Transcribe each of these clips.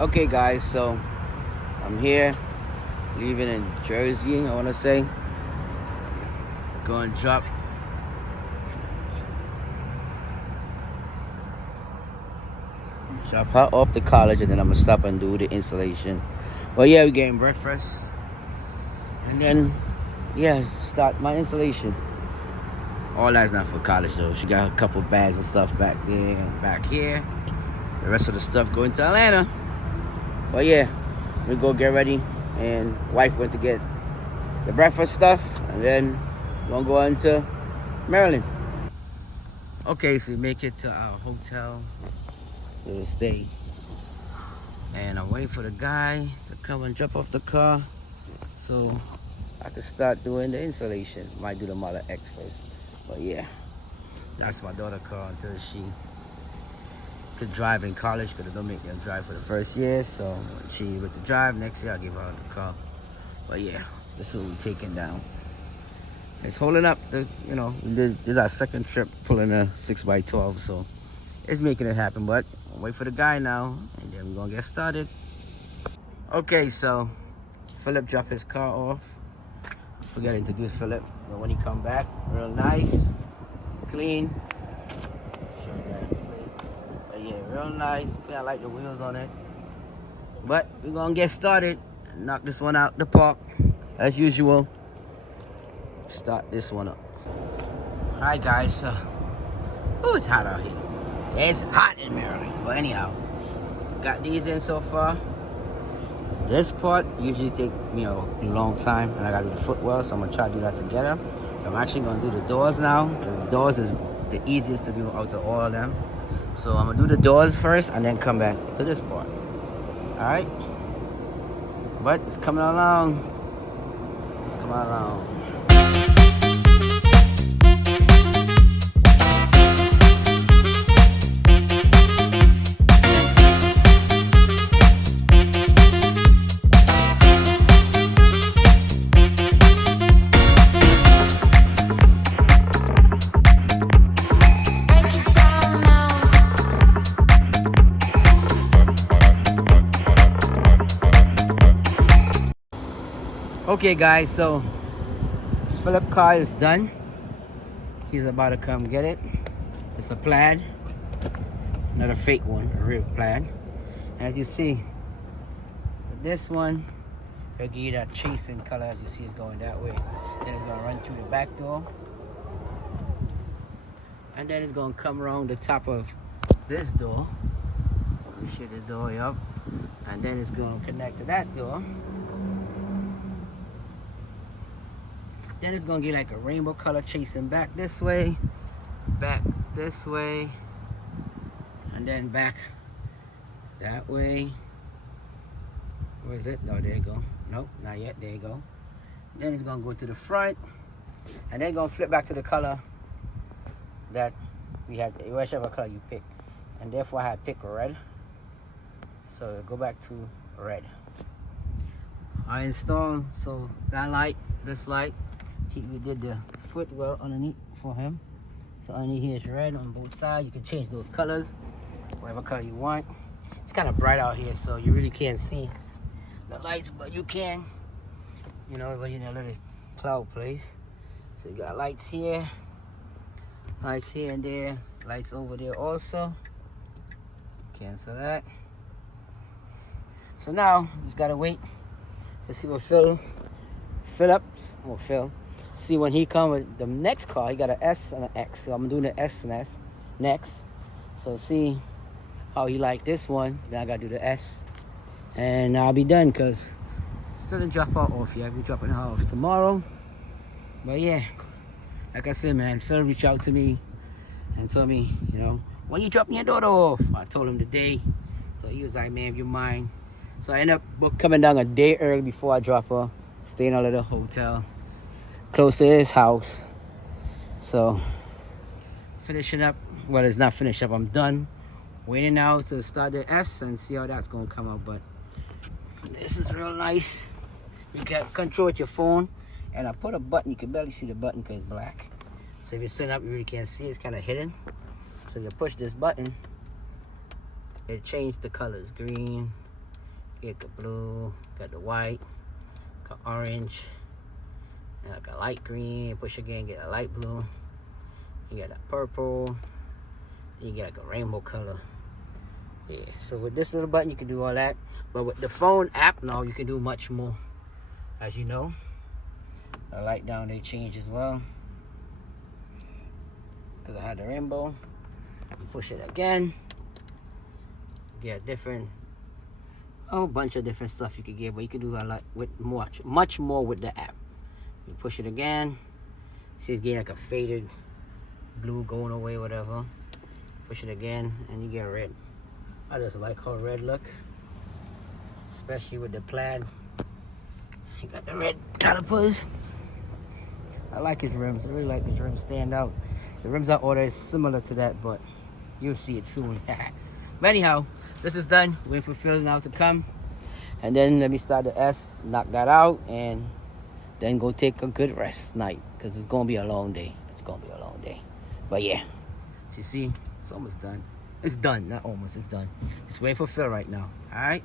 Okay guys, so I'm here leaving in Jersey, I want to say. Going to drop her off to college, and then I'm going to stop and do the installation. Well, yeah, we're getting breakfast. And then, yeah, start my installation. All that's not for college though. She got a couple bags of stuff back there and back here. The rest of the stuff going to Atlanta. But yeah, we go get ready, and wife went to get the breakfast stuff, and then we're gonna go into Maryland. Okay, so we make it to our hotel to stay, and I'm waiting for the guy to come and drop off the car so I can start doing the installation. Might do the Model X first, but yeah, that's my daughter's car until she could drive in college, because they don't make them drive for the first year. So when she able to drive next year, I'll give her the car. But yeah, this is what we're taking down. It's holding up. This is our second trip pulling a 6x12, so it's making it happen. But I'll wait for the guy now, and then we're gonna get started. Okay, so Philip dropped his car off. Forgot to introduce Philip, but when he come back, real nice, clean. Show you that. But yeah, real nice. Clean. I like the wheels on it. But we're gonna get started and knock this one out the park as usual. Start this one up. Alright guys, oh, it's hot out here. It's hot in Maryland. But anyhow, got these in so far. This part usually take me a long time, and I gotta do the footwell, so I'm gonna try to do that together. So I'm actually gonna do the doors now, because the doors is the easiest to do out of all of them. So I'm gonna do the doors first and then come back to this part. Alright? But it's coming along. It's coming along. Okay guys, so Philip car is done. He's about to come get it. It's a plaid, not a fake one, a real plaid. As you see, with this one, they'll give you that chasing color. As you see, it's going that way. Then it's gonna run through the back door, and then it's gonna come around the top of this door. Let me shut the door up, and then it's gonna connect to that door. Then it's gonna get like a rainbow color chasing back this way, and then back that way. Where is it? No, there you go. Nope, not yet. There you go. Then it's gonna go to the front, and then it's gonna flip back to the color that we had, whichever color you pick. And therefore I had picked red. So go back to red. I installed, so that light, this light, we did the footwell underneath for him. So underneath here is red on both sides. You can change those colors, whatever color you want. It's kind of bright out here, so you really can't see the lights, but you can, when you're in a little cloud place. So you got lights here and there, lights over there also. Cancel that. So now just gotta wait. Let's see what Phil. See when he come with the next car. He got an S and an X, so I'm doing the S and S next. So see how he like this one. Then I gotta do the S, and I'll be done, because still didn't drop her off yet. We're dropping her off tomorrow. But yeah, like I said, man, Phil reached out to me and told me, when you dropping your daughter off? I told him the day. So he was like, man, if you mind. So I ended up coming down a day early before I drop her, staying out of the hotel close to his house. So finishing up. Well, it's not finished up. I'm done. Waiting now to start the S and see how that's gonna come out. But this is real nice. You can control with your phone, and I put a button. You can barely see the button because it's black. So if you're sitting up, you really can't see it. It's kind of hidden. So you push this button, it changed the colors: green, Get the blue, got the white, got orange, and like a light green. Push again, get a light blue. You got a purple. You get like a rainbow color. Yeah, so with this little button you can do all that, but with the phone app now you can do much more. As you know, the light down there change as well, because I had the rainbow. You push it again, get different, a bunch of different stuff you could get, but you can do a lot with much more with the app. You push it again, see it's getting like a faded blue going away, whatever. Push it again and you get red. I just like how red look, especially with the plaid. You got the red calipers. I like his rims. I really like his rims, stand out. The rims I ordered is similar to that, but you'll see it soon. But anyhow, this is done. Waiting for Phil now to come, and then let me start the S, knock that out, and then go take a good rest night, because it's gonna be a long day. It's gonna be a long day. But yeah, so you see, it's almost done. It's done, not almost, it's done. Just waiting for Phil right now, alright?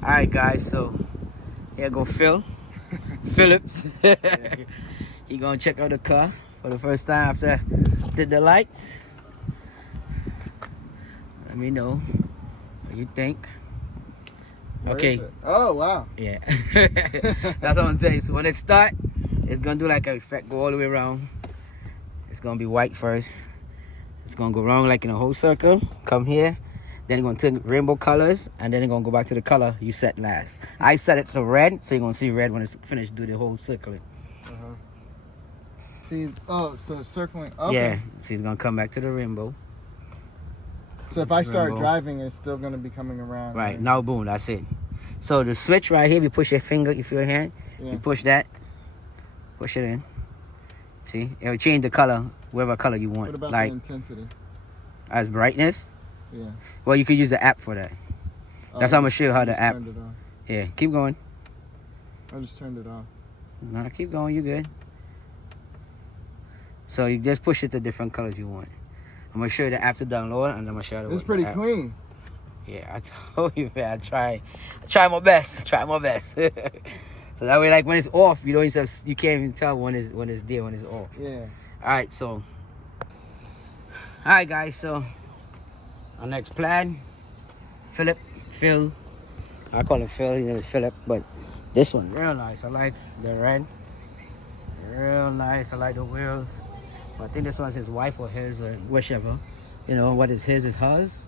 Alright guys, so here go Phil. Phillips. He gonna check out the car for the first time after did the lights. Let me know what you think. Where Okay. is it? Oh wow. Yeah. That's what I'm saying. So when it start, it's gonna do like an effect, go all the way around. It's gonna be white first. It's gonna go around like in a whole circle. Come here. Then it's gonna turn rainbow colors, and then it's gonna go back to the color you set last. I set it to red, so you're gonna see red when it's finished. Do the whole circle. See, oh, so it's circling up. Yeah. See, it's gonna come back to the rainbow. So if I start Rainbow. driving, it's still gonna be coming around. Right now, boom. That's it. So the switch right here, if you push your finger, you feel your hand. Yeah. You push that. Push it in. See, it'll change the color, whatever color you want. What about like the intensity? as brightness. Yeah. Well, you could use the app for that. That's how I'm gonna show you how I the just app. turned it off. Yeah, keep going. I just turned it off. No, keep going. You good. So you just push it to different colors you want. I'm gonna show you the app to download, and I'm gonna show you. It's pretty clean. Yeah, I told you, man. I try my best. Try my best. So that way, like when it's off, you don't even, you can't even tell when it's there, when it's off. Yeah. All right, so. All right, guys. So our next plan, Phil. I call him Phil. His name is Philip, but this one real nice. I like the red. Real nice. I like the wheels. I think this one's his wife or his, or whichever. You know, what is his is hers.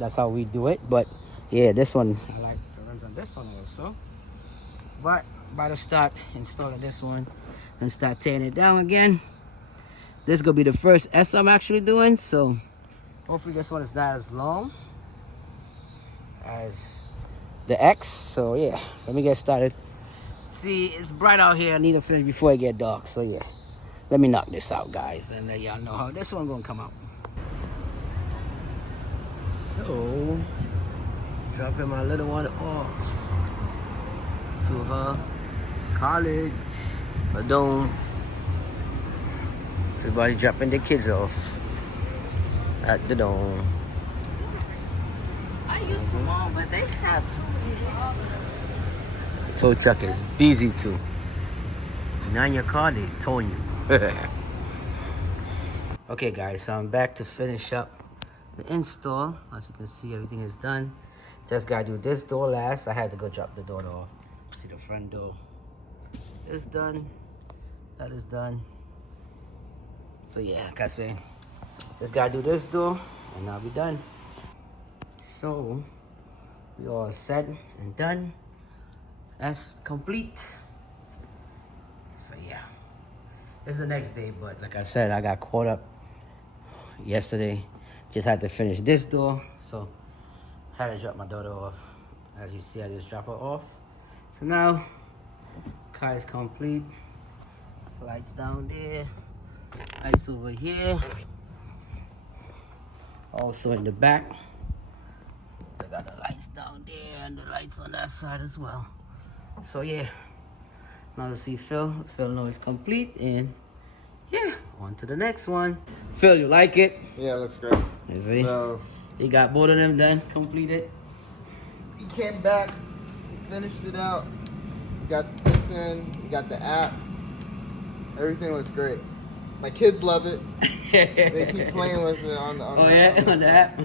That's how we do it. But yeah, this one, I like the rims on this one also. But about to start installing this one and start tearing it down again. This is gonna be the first S I'm actually doing, so hopefully this one is not as long as the X. So yeah, let me get started. See, it's bright out here. I need to finish before it get dark. So yeah, let me knock this out, guys, and let y'all know how this one gonna come out. So, dropping my little one off to her college, a dome. Everybody dropping their kids off at the dome. I used to mom, but they have too many. Tow truck is busy too. Now in your car, they towing you. Okay, guys, so I'm back to finish up the install. As you can see, everything is done. Just gotta do this door last. I had to go drop the door off. See the front door. It's done. That is done. So yeah, like I say, just gotta do this door and I'll be done. So we all set and done. That's complete. So yeah, it's the next day, but like I said, I got caught up yesterday. Just had to finish this door, so had to drop my daughter off. As you see, I just drop her off. So now, car is complete. Lights down there, lights over here. Also in the back, they got the lights down there and the lights on that side as well. So yeah, now to see Phil. Phil knows it's complete, and yeah, on to the next one. Phil, you like it? Yeah, it looks great. You see? So He got both of them done, completed. He came back, he finished it out. He got this in, he got the app. Everything was great. My kids love it. They keep playing with it on the On the app.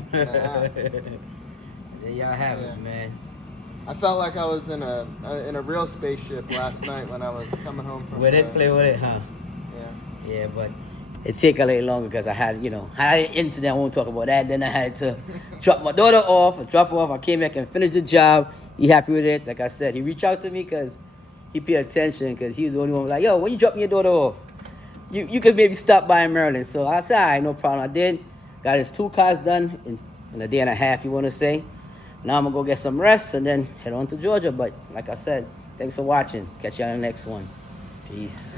There y'all have it, man. I felt like I was in a real spaceship last night when I was coming home from With it, play with it, huh? Yeah. Yeah, but it take a little longer because I had, had an incident. I won't talk about that. Then I had to drop my daughter off. I dropped her off. I came back and finished the job. He happy with it. Like I said, he reached out to me because he paid attention because he was the only one like, yo, when you dropping your daughter off, you could maybe stop by in Maryland. So I said, all right, no problem. I did. Got his 2 cars done in a day and a half, you want to say. Now I'm going to go get some rest and then head on to Georgia. But like I said, thanks for watching. Catch you on the next one. Peace.